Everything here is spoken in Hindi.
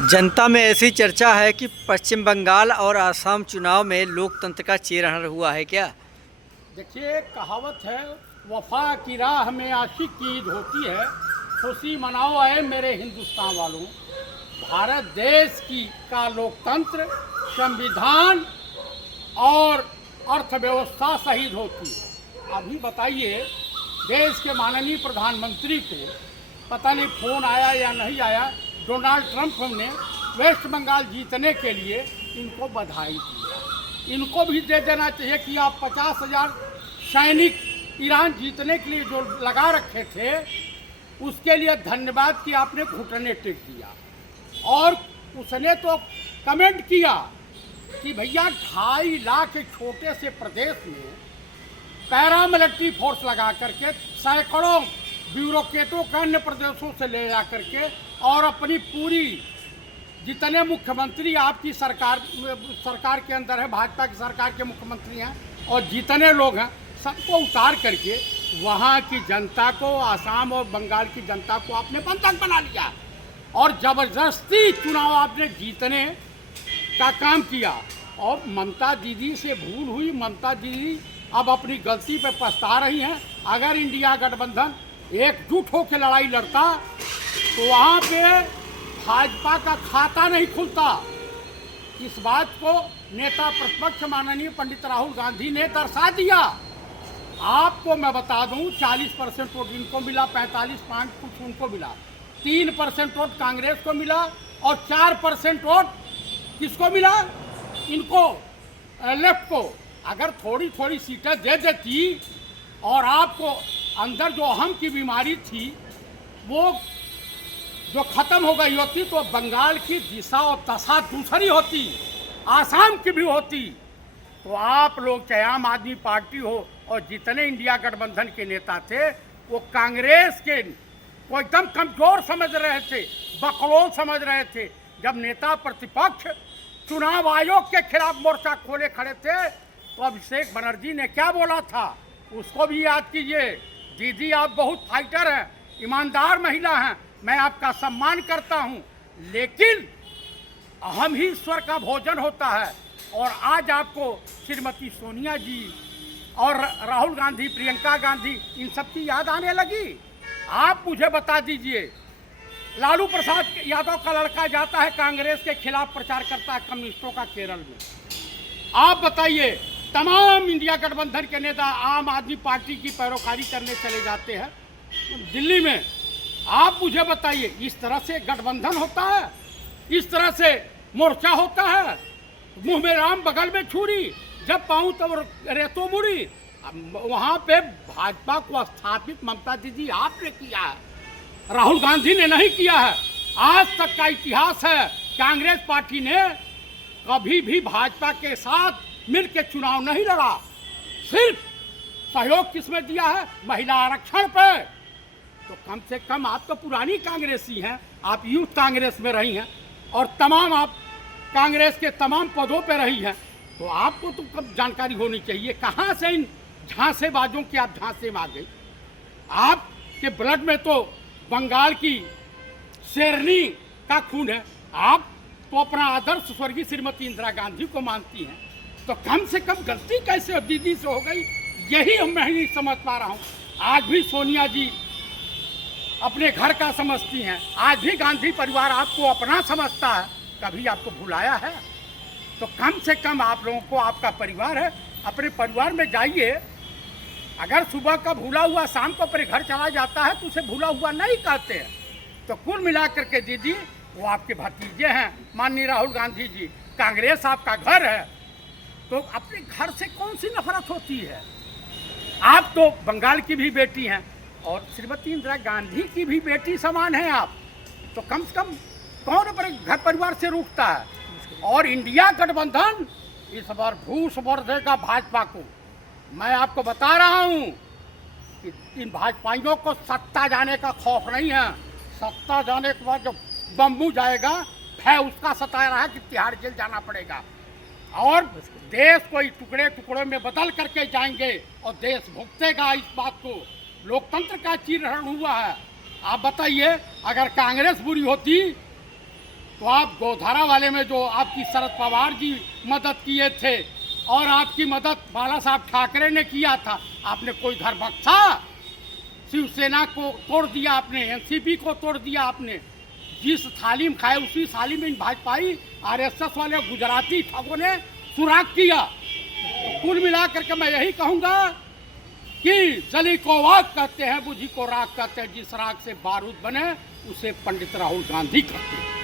जनता में ऐसी चर्चा है कि पश्चिम बंगाल और असम चुनाव में लोकतंत्र का चीरहरण हुआ है क्या? देखिए, कहावत है, वफा की राह में आशिक की ईद होती है। खुशी मनाओ आए मेरे हिंदुस्तान वालों। भारत देश की का लोकतंत्र, संविधान और अर्थव्यवस्था शहीद होती है। अभी बताइए, देश के माननीय प्रधानमंत्री को पता नहीं फोन आया या नहीं आया, डोनाल्ड ट्रंप ने वेस्ट बंगाल जीतने के लिए इनको बधाई दी। इनको भी दे देना चाहिए कि आप 50,000 सैनिक ईरान जीतने के लिए जो लगा रखे थे, उसके लिए धन्यवाद कि आपने घुटने टेक दिया। और उसने तो कमेंट किया कि भैया 2.5 लाख के छोटे से प्रदेश में पैरामिलिट्री फोर्स लगा करके सैकड़ों ब्यूरोक्रेटों को अन्य प्रदेशों से ले जा करके और अपनी पूरी जितने मुख्यमंत्री आपकी सरकार के अंदर है, भाजपा की सरकार के मुख्यमंत्री हैं और जितने लोग हैं, सबको उतार करके वहाँ की जनता को, आसाम और बंगाल की जनता को आपने बंधक बना लिया और ज़बरदस्ती चुनाव आपने जीतने का काम किया। और ममता दीदी से भूल हुई। ममता दीदी अब अपनी गलती पे पछता रही हैं। अगर इंडिया गठबंधन एकजुट होकर लड़ाई लड़ता तो वहाँ पे भाजपा का खाता नहीं खुलता। इस बात को नेता प्रतिपक्ष माननीय पंडित राहुल गांधी ने दर्शा दिया। आपको मैं बता दूं, 40% वोट इनको मिला, 45 कुछ उनको मिला, 3% वोट कांग्रेस को मिला और 4% वोट किसको मिला? इनको, लेफ्ट को। अगर थोड़ी थोड़ी सीटें दे देती और आपको अंदर जो अहम की बीमारी थी वो जो ख़त्म हो गई होती तो बंगाल की दिशा और दशा दूसरी होती, आसाम की भी होती। तो आप लोग, चाहे आम आदमी पार्टी हो और जितने इंडिया गठबंधन के नेता थे, वो कांग्रेस के को एकदम कमज़ोर समझ रहे थे, बकलोल समझ रहे थे। जब नेता प्रतिपक्ष चुनाव आयोग के खिलाफ मोर्चा खोले खड़े थे तो अभिषेक बनर्जी ने क्या बोला था, उसको भी याद कीजिए। दीदी, आप बहुत फाइटर हैं, ईमानदार महिला हैं, मैं आपका सम्मान करता हूं, लेकिन अहम ही ईश्वर का भोजन होता है। और आज आपको श्रीमती सोनिया जी और राहुल गांधी, प्रियंका गांधी, इन सब की याद आने लगी। आप मुझे बता दीजिए, लालू प्रसाद यादव का लड़का जाता है कांग्रेस के खिलाफ प्रचार करता है कम्युनिस्टों का केरल में। आप बताइए, तमाम इंडिया गठबंधन के नेता आम आदमी पार्टी की पैरोकारी करने चले जाते हैं दिल्ली में। आप मुझे बताइए, इस तरह से गठबंधन होता है? इस तरह से मोर्चा होता है? मुंह में राम बगल में छुरी, जब पाऊं तब रेतो मुड़ी। वहाँ पे भाजपा को स्थापित ममता दीदी आपने किया है, राहुल गांधी ने नहीं किया है। आज तक का इतिहास है, कांग्रेस पार्टी ने कभी भी भाजपा के साथ मिलकर चुनाव नहीं लड़ा। सिर्फ सहयोग किसमें दिया है? महिला आरक्षण पे। तो कम से कम आप तो पुरानी कांग्रेसी हैं, आप यूथ कांग्रेस में रही हैं और तमाम आप कांग्रेस के तमाम पदों पे रही हैं, तो आपको तो कब जानकारी होनी चाहिए। कहाँ से इन झांसेबाजों की आप झांसे में आ गई? आपके ब्लड में तो बंगाल की शेरनी का खून है। आप तो अपना आदर्श स्वर्गीय श्रीमती इंदिरा गांधी को मानती हैं, तो कम से कम गलती कैसे दीदी से हो गई, यही मैं नहीं समझ पा रहा हूँ। आज भी सोनिया जी अपने घर का समझती हैं, आज भी गांधी परिवार आपको अपना समझता है, कभी आपको भुलाया है? तो कम से कम आप लोगों को, आपका परिवार है, अपने परिवार में जाइए। अगर सुबह का भूला हुआ शाम को अपने घर चला जाता है तो उसे भूला हुआ नहीं कहते हैं। तो कुल मिलाकर के दीदी, वो आपके भतीजे हैं माननीय राहुल गांधी जी, कांग्रेस आपका घर है, तो अपने घर से कौन सी नफरत होती है? आप तो बंगाल की भी बेटी हैं और श्रीमती इंदिरा गांधी की भी बेटी समान हैं आप, तो कम से कम कौन अपने घर परिवार से रूठता है? और इंडिया गठबंधन इस बार भूस भर देगा भाजपा को। मैं आपको बता रहा हूँ कि इन भाजपाइयों को सत्ता जाने का खौफ नहीं है। सत्ता जाने के बाद जब बम्बू जाएगा, भय उसका सता रहा है कि तिहाड़ जेल जाना पड़ेगा और देश को टुकड़े टुकड़ों में बदल करके जाएंगे और देश भुगतेगा इस बात को। लोकतंत्र का चीरहरण हुआ है। आप बताइए, अगर कांग्रेस बुरी होती तो आप गोधारा वाले में जो आपकी शरद पवार जी मदद किए थे और आपकी मदद बाला साहब ठाकरे ने किया था, आपने कोई घर बख्शा? शिवसेना को तोड़ दिया आपने, एनसीपी को तोड़ दिया आपने। जिस थाली में खाए उसी थाली में भाजपाई आरएसएस वाले गुजराती ठगों ने सुराग किया। तो कुल मिला करके मैं यही कहूँगा कि जली को वाक कहते हैं, बुझी को राख कहते हैं। जिस राख से बारूद बने उसे पंडित राहुल गांधी कहते हैं।